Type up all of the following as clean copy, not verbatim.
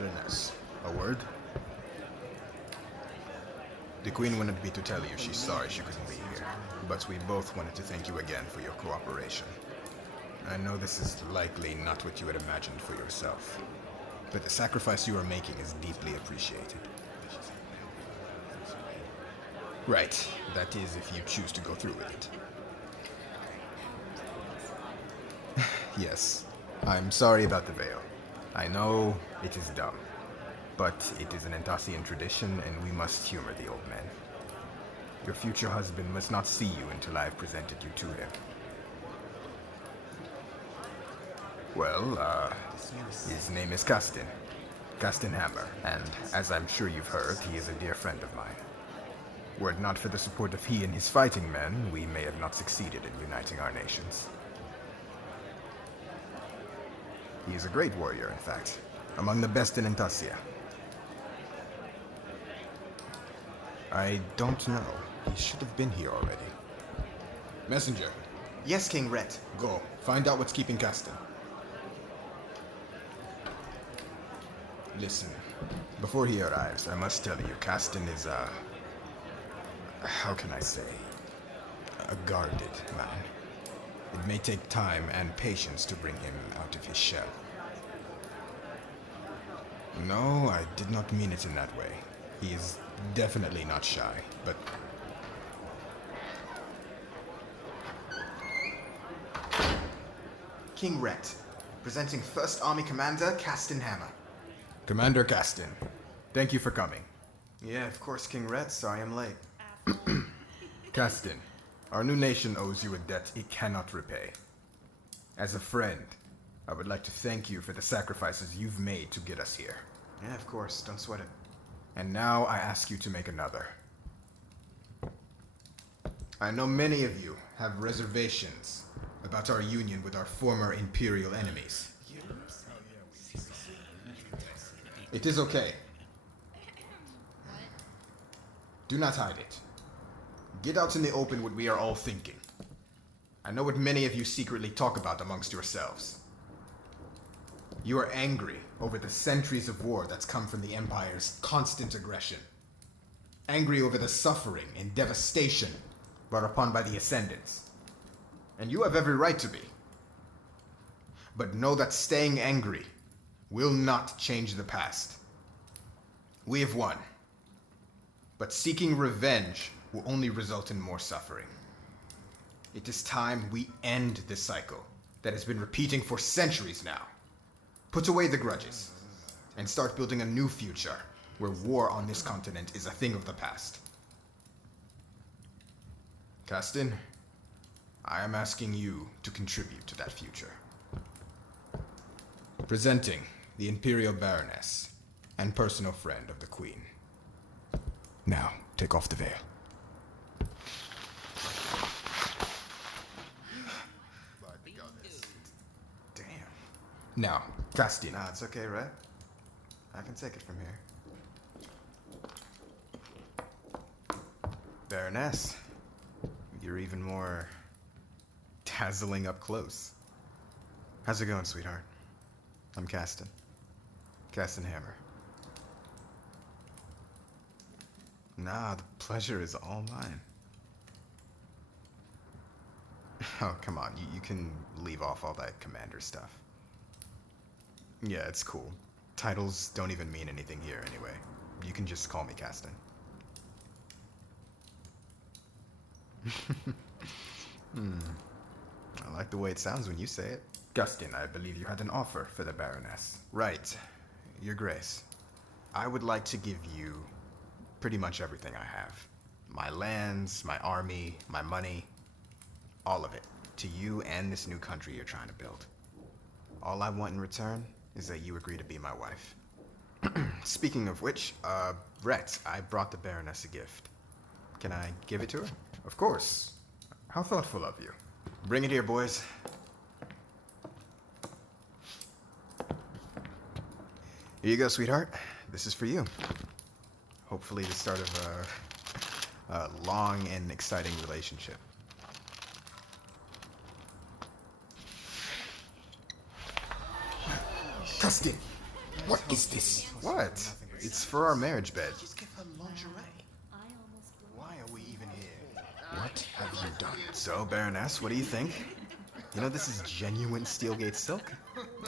Baroness, a word? The Queen wanted me to tell you she's sorry she couldn't be here, but we both wanted to thank you again for your cooperation. I know this is likely not what you had imagined for yourself, but the sacrifice you are making is deeply appreciated. Right, that is if you choose to go through with it. Yes, I'm sorry about the veil. I know it is dumb, but it is an Entasian tradition and we must humor the old man. Your future husband must not see you until I have presented you to him. Well, his name is Castin. Castin Hammer, and as I'm sure you've heard, he is a dear friend of mine. Were it not for the support of he and his fighting men, we may have not succeeded in uniting our nations. He is a great warrior, in fact, among the best in Entasia. I don't know. He should have been here already. Messenger. Yes, King Rhett. Go. Find out what's keeping Castin. Listen, before he arrives, I must tell you, Castin is how can I say, a guarded man. It may take time and patience to bring him out of his shell. No, I did not mean it in that way. He is definitely not shy, but... King Rhett, presenting 1st Army Commander Castin Hammer. Commander Castin, thank you for coming. Yeah, of course, King Rhett. Sorry I'm late. Castin, our new nation owes you a debt it cannot repay. As a friend, I would like to thank you for the sacrifices you've made to get us here. Yeah, of course. Don't sweat it. And now I ask you to make another. I know many of you have reservations about our union with our former imperial enemies. It is okay. Do not hide it. Get out in the open what we are all thinking. I know what many of you secretly talk about amongst yourselves. You are angry over the centuries of war that's come from the Empire's constant aggression. Angry over the suffering and devastation brought upon by the Ascendants. And you have every right to be. But know that staying angry will not change the past. We have won. But seeking revenge will only result in more suffering. It is time we end this cycle that has been repeating for centuries now. Put away the grudges and start building a new future where war on this continent is a thing of the past. Castin, I am asking you to contribute to that future. Presenting the Imperial Baroness and personal friend of the Queen. Now, take off the veil. Damn. Now, Castin. Nah, it's okay, Rhett. I can take it from here. Baroness, you're even more dazzling up close. How's it going, sweetheart? I'm Castin. Castin Hammer. Nah, the pleasure is all mine. Oh, come on. You can leave off all that commander stuff. Yeah, it's cool. Titles don't even mean anything here anyway. You can just call me Castin. I like the way it sounds when you say it. Castin, I believe you had an offer for the Baroness. Right. Your Grace. I would like to give you pretty much everything I have. My lands, my army, my money. All of it. To you and this new country you're trying to build. All I want in return is that you agree to be my wife. Speaking of which, Rhett, I brought the Baroness a gift. Can I give it to her? Of course. How thoughtful of you. Bring it here, boys. Here you go, sweetheart. This is for you. Hopefully the start of a long and exciting relationship. Castin! What is this? What? It's for our marriage bed. Just give her lingerie. Why are we even here? What have you done? So, Baroness, what do you think? You know, this is genuine Steelgate silk.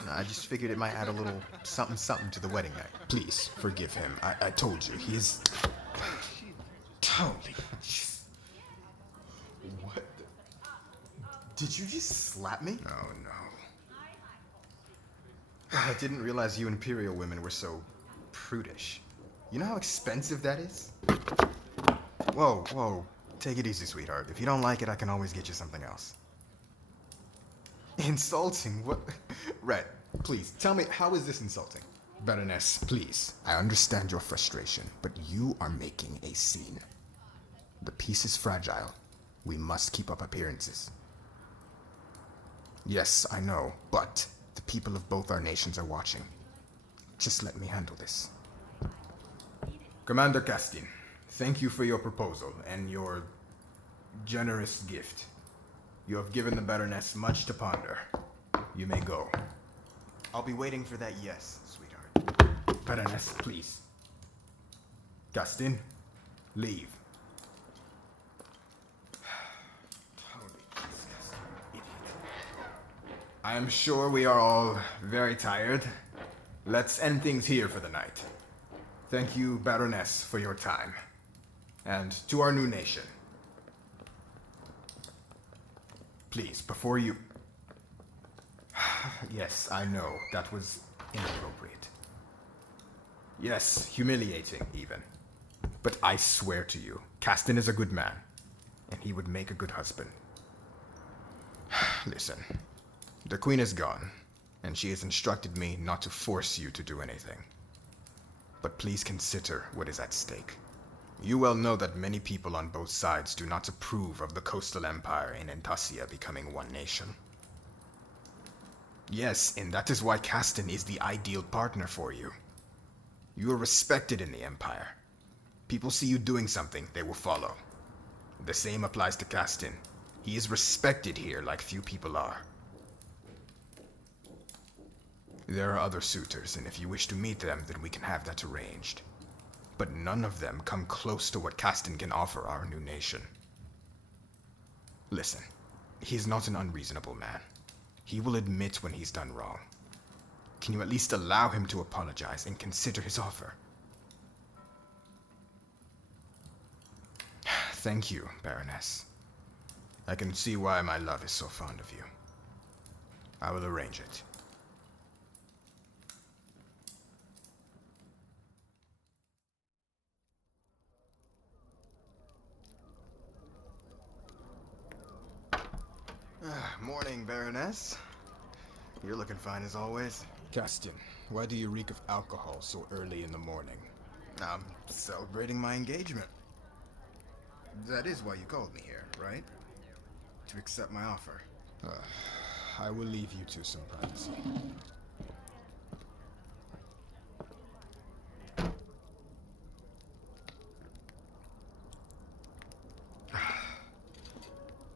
I just figured it might add a little something to the wedding night. Please forgive him. I told you, he is totally. What the... Did you just slap me? Oh no. I didn't realize you Imperial women were so prudish. You know how expensive that is? Whoa. Take it easy, sweetheart. If you don't like it, I can always get you something else. Insulting? What? Red, please, tell me, how is this insulting? Baroness, please. I understand your frustration, but you are making a scene. The peace is fragile. We must keep up appearances. Yes, I know, but the people of both our nations are watching. Just let me handle this. Commander Castin, thank you for your proposal and your generous gift. You have given the Baroness much to ponder. You may go. I'll be waiting for that yes, sweetheart. Baroness, please. Castin, leave. I am sure we are all very tired. Let's end things here for the night. Thank you, Baroness, for your time. And to our new nation. Please, before you... Yes, I know, that was inappropriate. Yes, humiliating, even. But I swear to you, Castin is a good man, and he would make a good husband. Listen, the Queen is gone, and she has instructed me not to force you to do anything. But please consider what is at stake. You well know that many people on both sides do not approve of the coastal empire in Entasia becoming one nation. Yes, and that is why Castin is the ideal partner for you. You are respected in the empire. People see you doing something, they will follow. The same applies to Castin. He is respected here like few people are. There are other suitors, and if you wish to meet them, then we can have that arranged. But none of them come close to what Castin can offer our new nation. Listen, he is not an unreasonable man. He will admit when he's done wrong. Can you at least allow him to apologize and consider his offer? Thank you, Baroness. I can see why my love is so fond of you. I will arrange it. Morning, Baroness. You're looking fine as always. Castin, why do you reek of alcohol so early in the morning? I'm celebrating my engagement. That is why you called me here, right? To accept my offer. I will leave you to some privacy.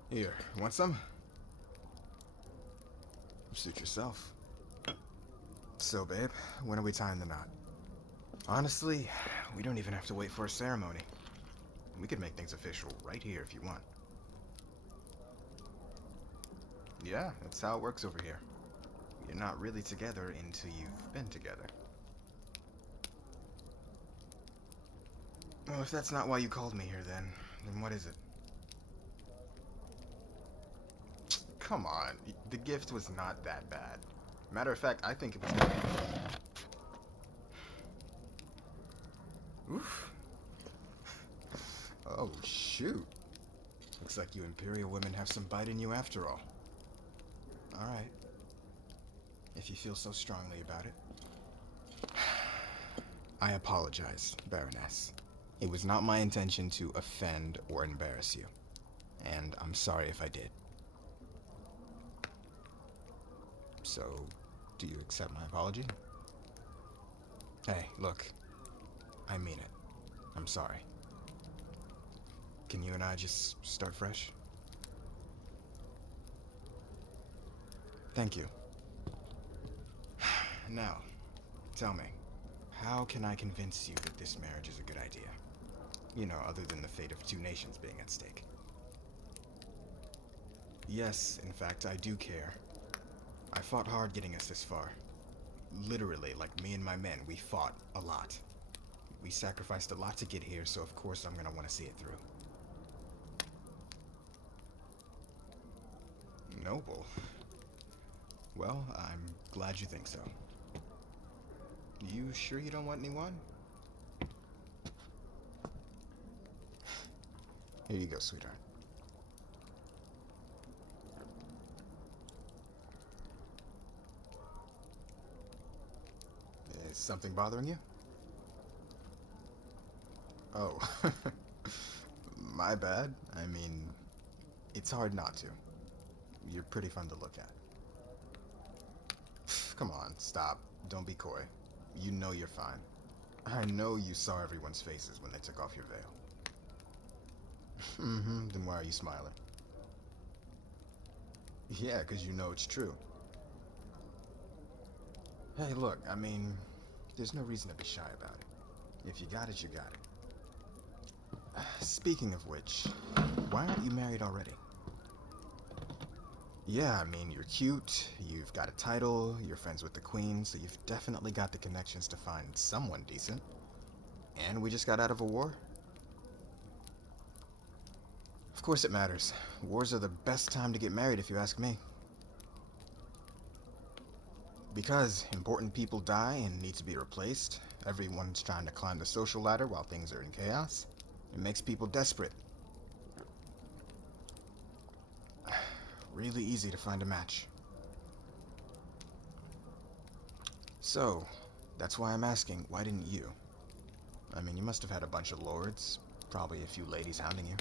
Here, want some? Suit yourself. So, babe, when are we tying the knot? Honestly, we don't even have to wait for a ceremony. We could make things official right here if you want. Yeah, that's how it works over here. You're not really together until you've been together. Well, if that's not why you called me here, then what is it? Come on, the gift was not that bad. Matter of fact, I think it was good. Oof. Oh, shoot. Looks like you Imperial women have some bite in you after all. Alright. If you feel so strongly about it. I apologize, Baroness. It was not my intention to offend or embarrass you. And I'm sorry if I did. So, do you accept my apology? Hey, look. I mean it. I'm sorry. Can you and I just start fresh? Thank you. Now, Tell me, how can I convince you that this marriage is a good idea? You know, other than the fate of two nations being at stake. Yes, in fact, I do care. I fought hard getting us this far. Literally, like me and my men, we fought a lot. We sacrificed a lot to get here, so of course I'm gonna want to see it through. Noble. Well, I'm glad you think so. You sure you don't want anyone? Here you go, sweetheart. Is something bothering you? Oh. My bad. I mean, it's hard not to. You're pretty fun to look at. Come on, stop. Don't be coy. You know you're fine. I know you saw everyone's faces when they took off your veil. Then why are you smiling? Yeah, because you know it's true. Hey, look, I mean, there's no reason to be shy about it. If you got it, you got it. Speaking of which, why aren't you married already? Yeah, I mean, you're cute, you've got a title, you're friends with the queen, so you've definitely got the connections to find someone decent. And we just got out of a war. Of course it matters. Wars are the best time to get married if you ask me. Because important people die and need to be replaced. Everyone's trying to climb the social ladder while things are in chaos. It makes people desperate. Really easy to find a match. So, that's why I'm asking, why didn't you? I mean, you must have had a bunch of lords, probably a few ladies hounding you.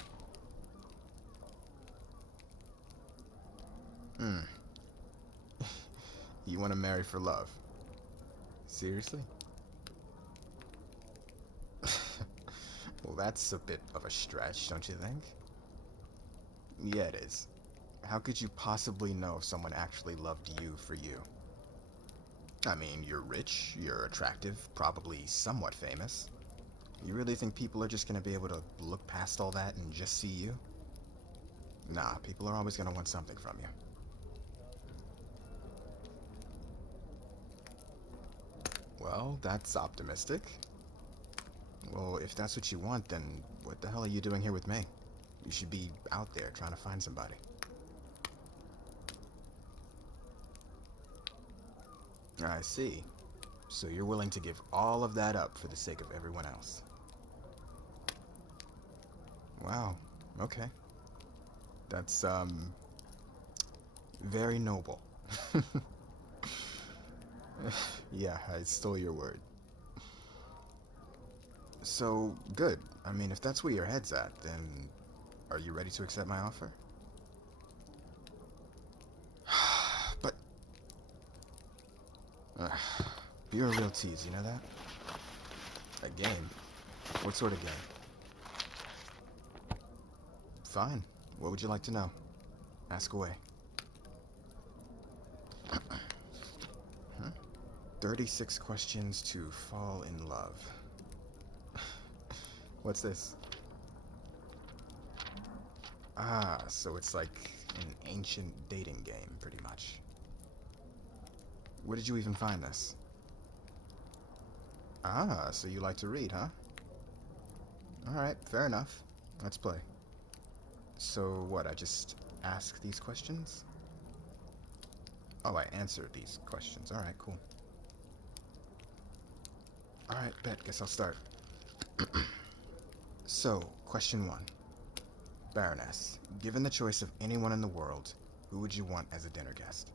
You want to marry for love? Seriously? Well, that's a bit of a stretch, don't you think? Yeah, it is. How could you possibly know if someone actually loved you for you? I mean, you're rich, you're attractive, probably somewhat famous. You really think people are just gonna be able to look past all that and just see you? Nah, people are always gonna want something from you. Well, that's optimistic. Well, if that's what you want, then what the hell are you doing here with me? You should be out there trying to find somebody. I see. So you're willing to give all of that up for the sake of everyone else. Wow. Okay. That's, very noble. Yeah, I stole your word. So, good. I mean, if that's where your head's at, then are you ready to accept my offer? But you're a real tease, you know that? A game? What sort of game? Fine. What would you like to know? Ask away. 36 questions to fall in love. What's this? Ah, so it's like an ancient dating game, pretty much. Where did you even find this? Ah, so you like to read, huh? Alright, fair enough. Let's play. So what, I just ask these questions? Oh, I answer these questions. Alright, cool. Alright, bet. Guess I'll start. So, question 1. Baroness, given the choice of anyone in the world, who would you want as a dinner guest?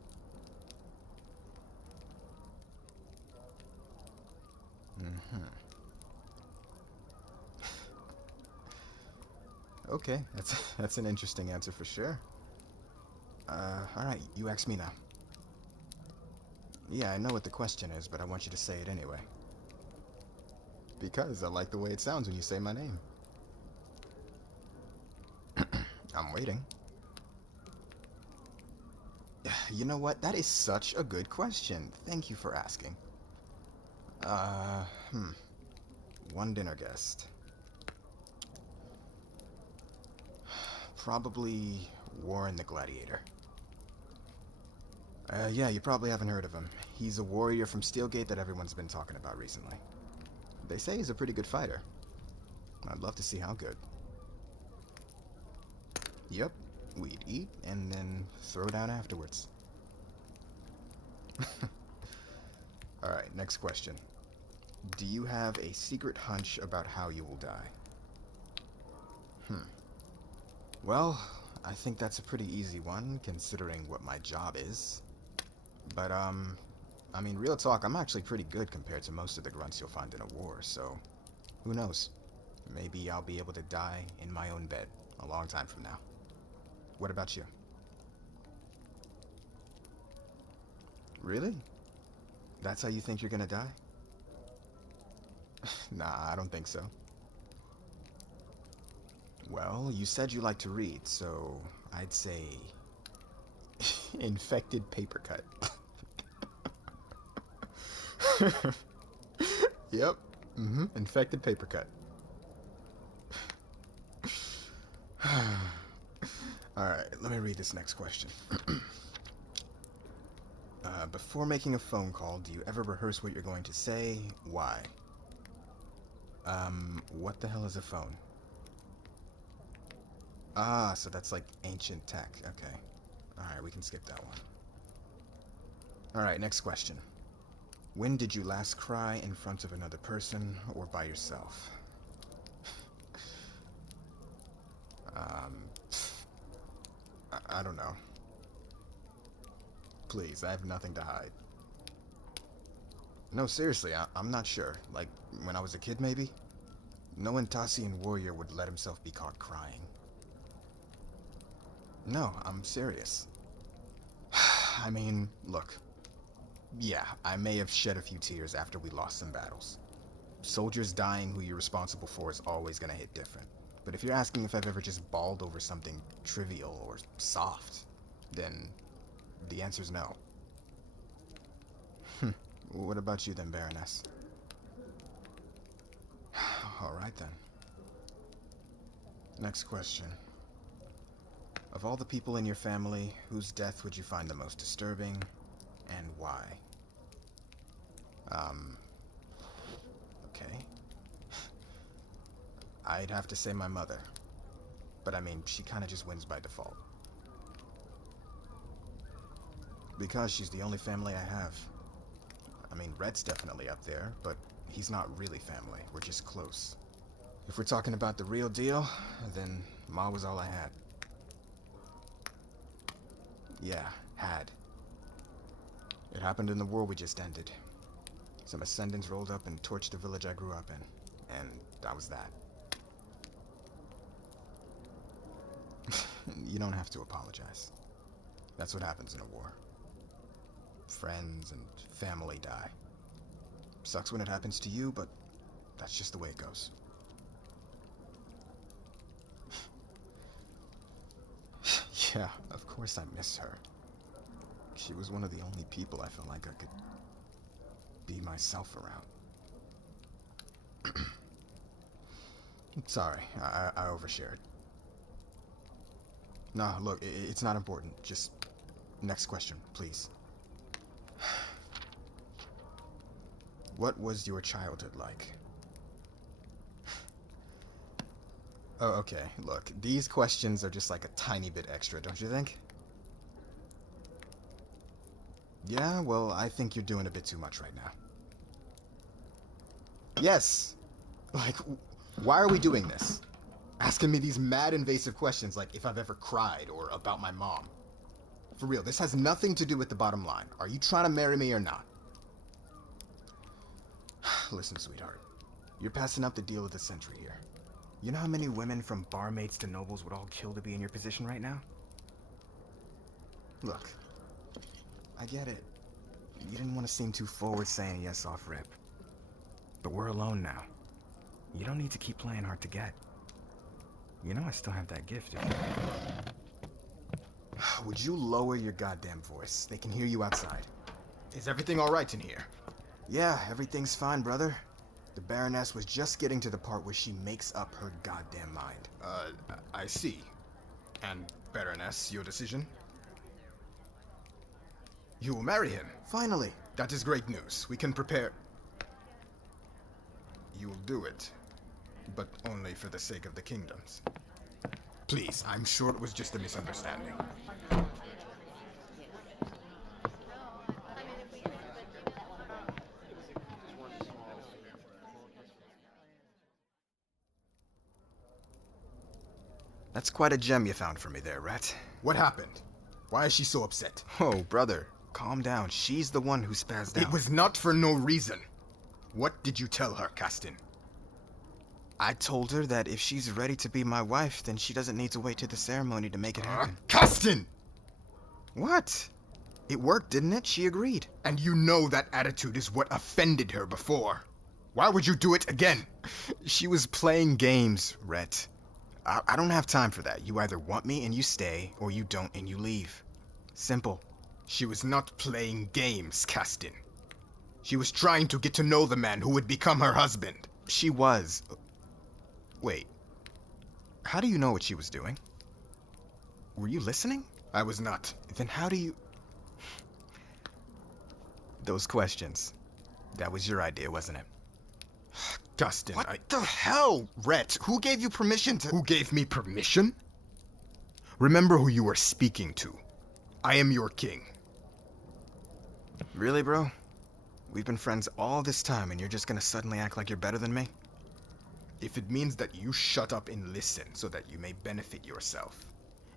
Okay, that's an interesting answer for sure. Alright, you ask me now. Yeah, I know what the question is, but I want you to say it anyway. Because I like the way it sounds when you say my name. I'm waiting. You know what? That is such a good question. Thank you for asking. Uh, hmm. One dinner guest. Probably Warren the Gladiator. Yeah, you probably haven't heard of him. He's a warrior from Steelgate that everyone's been talking about recently. They say he's a pretty good fighter. I'd love to see how good. Yep, we'd eat and then throw down afterwards. Alright, next question. Do you have a secret hunch about how you will die? Well, I think that's a pretty easy one, considering what my job is. But, I mean, real talk, I'm actually pretty good compared to most of the grunts you'll find in a war, so who knows? Maybe I'll be able to die in my own bed a long time from now. What about you? Really? That's how you think you're gonna die? Nah, I don't think so. Well, you said you like to read, so I'd say infected paper cut. Yep. Infected paper cut. Alright, let me read this next question. Before making a phone call, do you ever rehearse what you're going to say? Why? What the hell is a phone? Ah, so that's like ancient tech. Okay. Alright, we can skip that one. Alright, next question. When did you last cry in front of another person or by yourself? I don't know. Please, I have nothing to hide. No, seriously, I'm not sure. Like, when I was a kid, maybe? No Intasian warrior would let himself be caught crying. No, I'm serious. I mean, look. Yeah, I may have shed a few tears after we lost some battles. Soldiers dying who you're responsible for is always gonna hit different. But if you're asking if I've ever just bawled over something trivial or soft, then the answer's no. What about you then, Baroness? Alright then. Next question. Of all the people in your family, whose death would you find the most disturbing, and why? Okay. I'd have to say my mother. But I mean, she kinda just wins by default. Because she's the only family I have. I mean, Red's definitely up there, but he's not really family. We're just close. If we're talking about the real deal, then Ma was all I had. Yeah, had. It happened in the war we just ended. Some Ascendants rolled up and torched the village I grew up in. And that was that. You don't have to apologize. That's what happens in a war. Friends and family die. Sucks when it happens to you, but that's just the way it goes. Yeah, of course I miss her. She was one of the only people I felt like I could be myself around. Sorry, I overshared. No, look, it's not important. Just next question, please. What was your childhood like? Oh, okay, look, these questions are just like a tiny bit extra, don't you think? Yeah, well, I think you're doing a bit too much right now. Yes! Like, why are we doing this? Asking me these mad invasive questions like if I've ever cried or about my mom. For real, this has nothing to do with the bottom line. Are you trying to marry me or not? Listen, sweetheart. You're passing up the deal of the century here. You know how many women from barmaids to nobles would all kill to be in your position right now? Look, I get it. You didn't want to seem too forward saying yes off rip. But we're alone now. You don't need to keep playing hard to get. You know I still have that gift. Would you lower your goddamn voice? They can hear you outside. Is everything all right in here? Yeah, everything's fine, brother. The Baroness was just getting to the part where she makes up her goddamn mind. I see. And, Baroness, your decision? You will marry him. Finally. That is great news. We can prepare. You will do it, but only for the sake of the kingdoms. Please, I'm sure it was just a misunderstanding. That's quite a gem you found for me there, Rat. What happened? Why is she so upset? Oh, brother, calm down. She's the one who spazzed out. It was not for no reason. What did you tell her, Castin? I told her that if she's ready to be my wife, then she doesn't need to wait to the ceremony to make it happen. Castin! What? It worked, didn't it? She agreed. And you know that attitude is what offended her before. Why would you do it again? She was playing games, Rhett. I don't have time for that. You either want me and you stay, or you don't and you leave. Simple. She was not playing games, Castin. She was trying to get to know the man who would become her husband. She was. Wait. How do you know what she was doing? Were you listening? I was not. Then how do you... Those questions. That was your idea, wasn't it? Castin, What the hell, Rhett? Who gave you permission to... Who gave me permission? Remember who you are speaking to. I am your king. Really, bro? We've been friends all this time and you're just gonna suddenly act like you're better than me? If it means that you shut up and listen so that you may benefit yourself,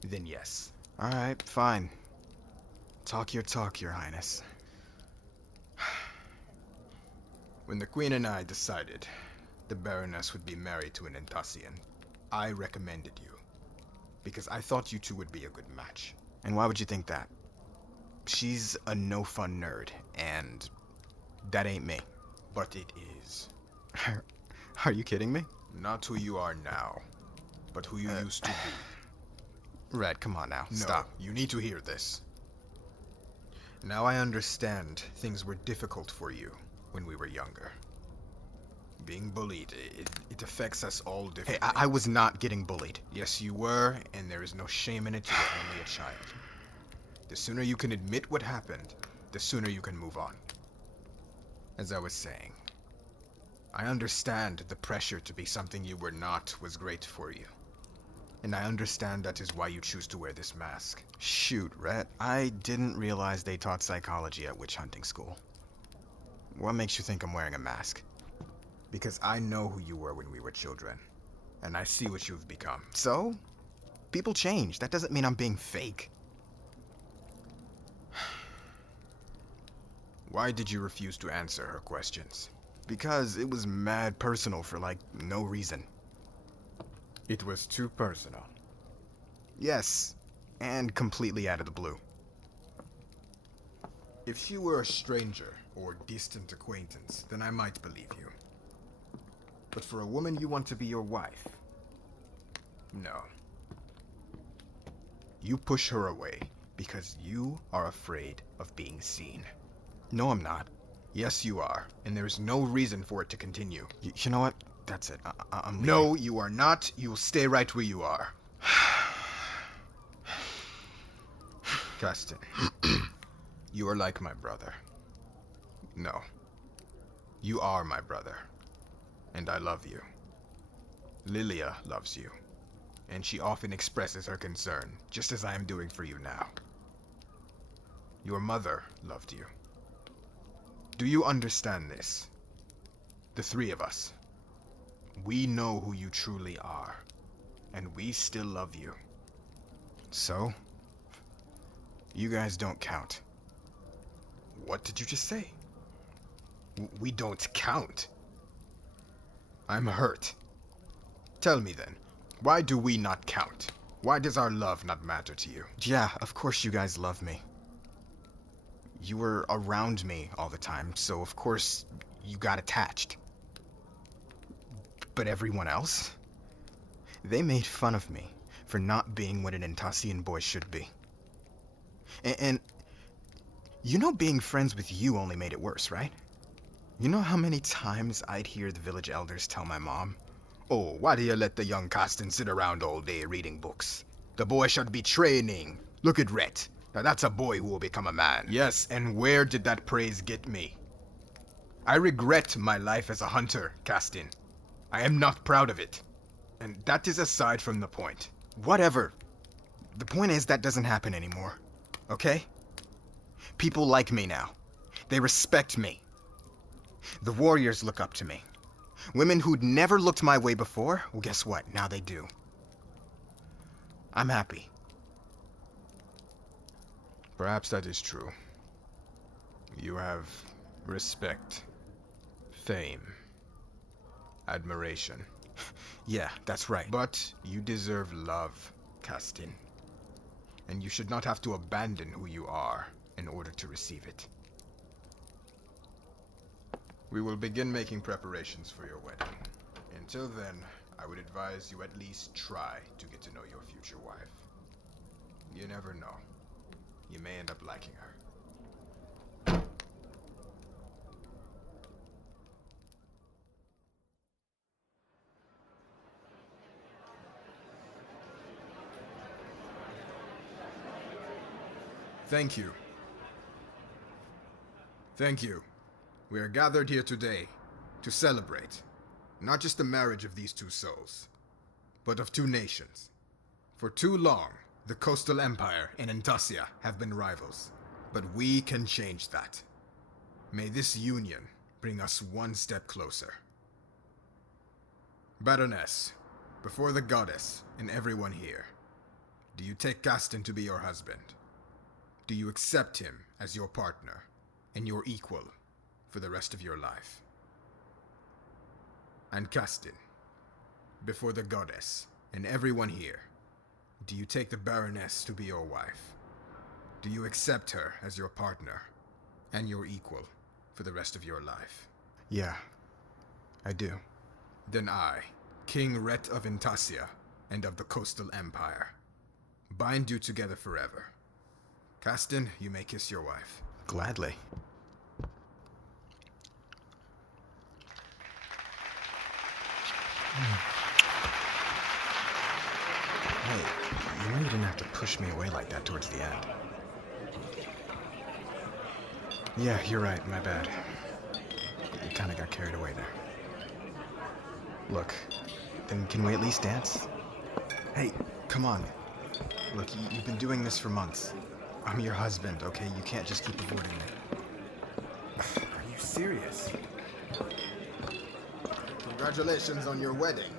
then yes. Alright, fine. Talk, Your Highness. When the Queen and I decided the Baroness would be married to an Entasian, I recommended you. Because I thought you two would be a good match. And why would you think that? She's a no-fun nerd, and that ain't me. But it is. Are you kidding me? Not who you are now, but who you used to be. Red, come on now. No, Stop. You need to hear this. Now I understand things were difficult for you when we were younger. Being bullied, it affects us all Hey, differently. I was not getting bullied. Yes, you were, and there is no shame in it. You were only a child. The sooner you can admit what happened, the sooner you can move on. As I was saying, I understand the pressure to be something you were not was great for you. And I understand that is why you choose to wear this mask. Shoot, Rhett. I didn't realize they taught psychology at witch hunting school. What makes you think I'm wearing a mask? Because I know who you were when we were children. And I see what you've become. So? People change. That doesn't mean I'm being fake. Why did you refuse to answer her questions? Because it was mad personal for, like, no reason. It was too personal. Yes, and completely out of the blue. If she were a stranger or distant acquaintance, then I might believe you. But for a woman you want to be your wife, no. You push her away because you are afraid of being seen. No, I'm not. Yes, you are, and there is no reason for it to continue. You know what? That's it. I'm leaving. No, you are not. You will stay right where you are. Castin, you are like my brother. No. You are my brother. And I love you. Lilia loves you. And she often expresses her concern, just as I am doing for you now. Your mother loved you. Do you understand this? The three of us. We know who you truly are. And we still love you. So? You guys don't count. What did you just say? We don't count. I'm hurt. Tell me then, why do we not count? Why does our love not matter to you? Yeah, of course you guys love me. You were around me all the time, so of course you got attached. But everyone else? They made fun of me for not being what an Entasian boy should be. And you know being friends with you only made it worse, right? You know how many times I'd hear the village elders tell my mom, "Oh, why do you let the young Castin sit around all day reading books? The boy should be training. Look at Rhett. Now that's a boy who will become a man." Yes, and where did that praise get me? I regret my life as a hunter, Castin. I am not proud of it. And that is aside from the point. Whatever. The point is that doesn't happen anymore. Okay? People like me now. They respect me. The warriors look up to me. Women who'd never looked my way before, well, guess what? Now they do. I'm happy. Perhaps that is true. You have respect, fame, admiration. Yeah, that's right. But you deserve love, Castin. And you should not have to abandon who you are in order to receive it. We will begin making preparations for your wedding. Until then, I would advise you at least try to get to know your future wife. You never know. You may end up liking her. Thank you. Thank you. We are gathered here today to celebrate not just the marriage of these two souls, but of two nations. For too long, the Coastal Empire and Intasia have been rivals, but we can change that. May this union bring us one step closer. Baroness, before the goddess and everyone here, do you take Castin to be your husband? Do you accept him as your partner and your equal for the rest of your life? And Castin, before the goddess and everyone here, do you take the Baroness to be your wife? Do you accept her as your partner and your equal for the rest of your life? Yeah, I do. Then I, King Rhett of Intasia and of the Coastal Empire, bind you together forever. Castin, you may kiss your wife. Gladly. Hey, you know you didn't have to push me away like that towards the end. Yeah, you're right, my bad. You kinda got carried away there. Look, then can we at least dance? Hey, come on. Look, you've been doing this for months. I'm your husband, okay? You can't just keep avoiding me. Are you serious? Congratulations on your wedding.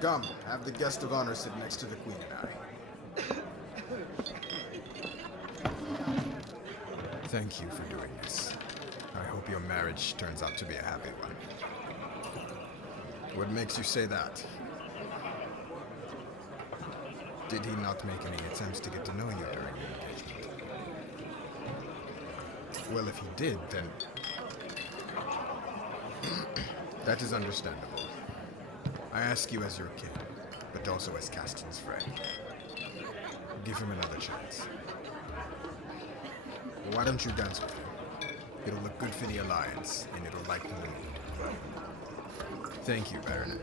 Come, have the guest of honor sit next to the Queen and I. Thank you for doing this. I hope your marriage turns out to be a happy one. What makes you say that? Did he not make any attempts to get to know you during the engagement? Well, if he did, then... that is understandable. I ask you as your king, but also as Castin's friend. Give him another chance. Why don't you dance with him? It'll look good for the Alliance, and it'll lighten the mood. Thank you, Baron.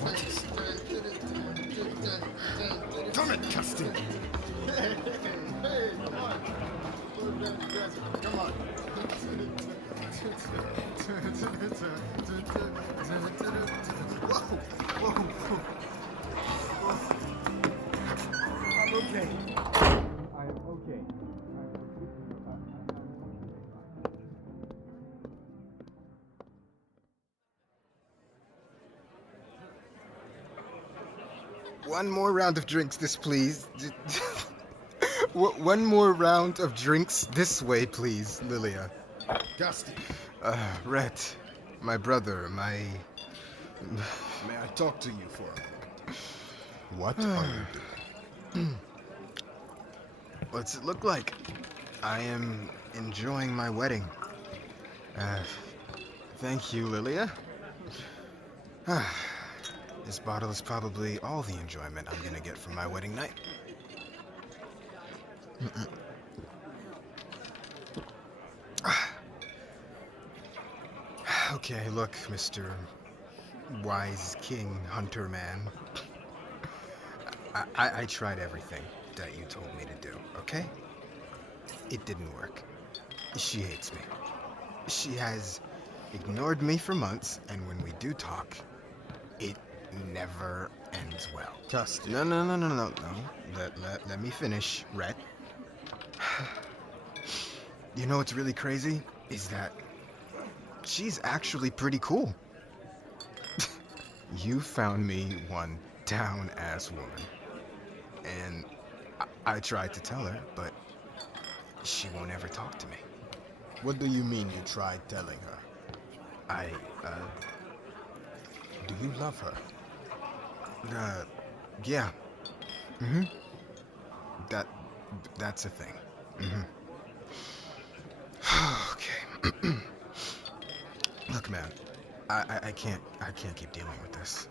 What is... Damn it, Castin! Hey, come on! Come on! Whoa! Whoa! I'm okay. I'm okay. One more round of drinks, this please. One more round of drinks this way, please, Lilia. Castin, Rhett, my brother, my... may I talk to you for a moment? What are you doing? What's it look like? I am enjoying my wedding. Thank you, Lilia. This bottle is probably all the enjoyment I'm gonna get from my wedding night. Okay, look, Mr. Wise King Hunter Man. I tried everything that you told me to do, okay? It didn't work. She hates me. She has ignored me for months, and when we do talk, it never ends well. Castin. No. Let me finish, Rhett. You know what's really crazy? Is that she's actually pretty cool. You found me one down-ass woman. And I tried to tell her, but she won't ever talk to me. What do you mean you tried telling her? Do you love her? Yeah. That's a thing. Okay. Look, man, I can't keep dealing with this.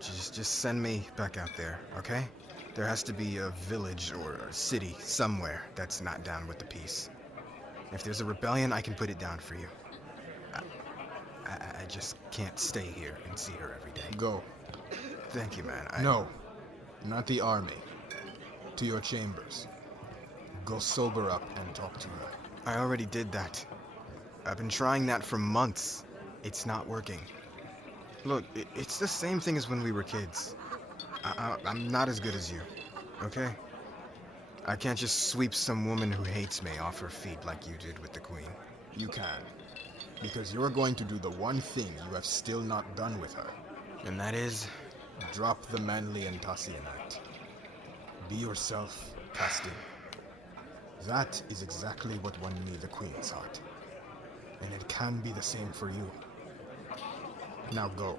Just send me back out there, okay? There has to be a village or a city somewhere that's not down with the peace. If there's a rebellion, I can put it down for you. I just can't stay here and see her every day. Go. Thank you, man. No, not the army. To your chambers. Go sober up and talk to her. I already did that. I've been trying that for months. It's not working. Look, it's the same thing as when we were kids. I'm not as good as you, okay? I can't just sweep some woman who hates me off her feet like you did with the queen. You can. Because you're going to do the one thing you have still not done with her. And that is? Drop the manly and Tassionite. Be yourself, Castin. That is exactly what won me the Queen's heart. And it can be the same for you. Now go.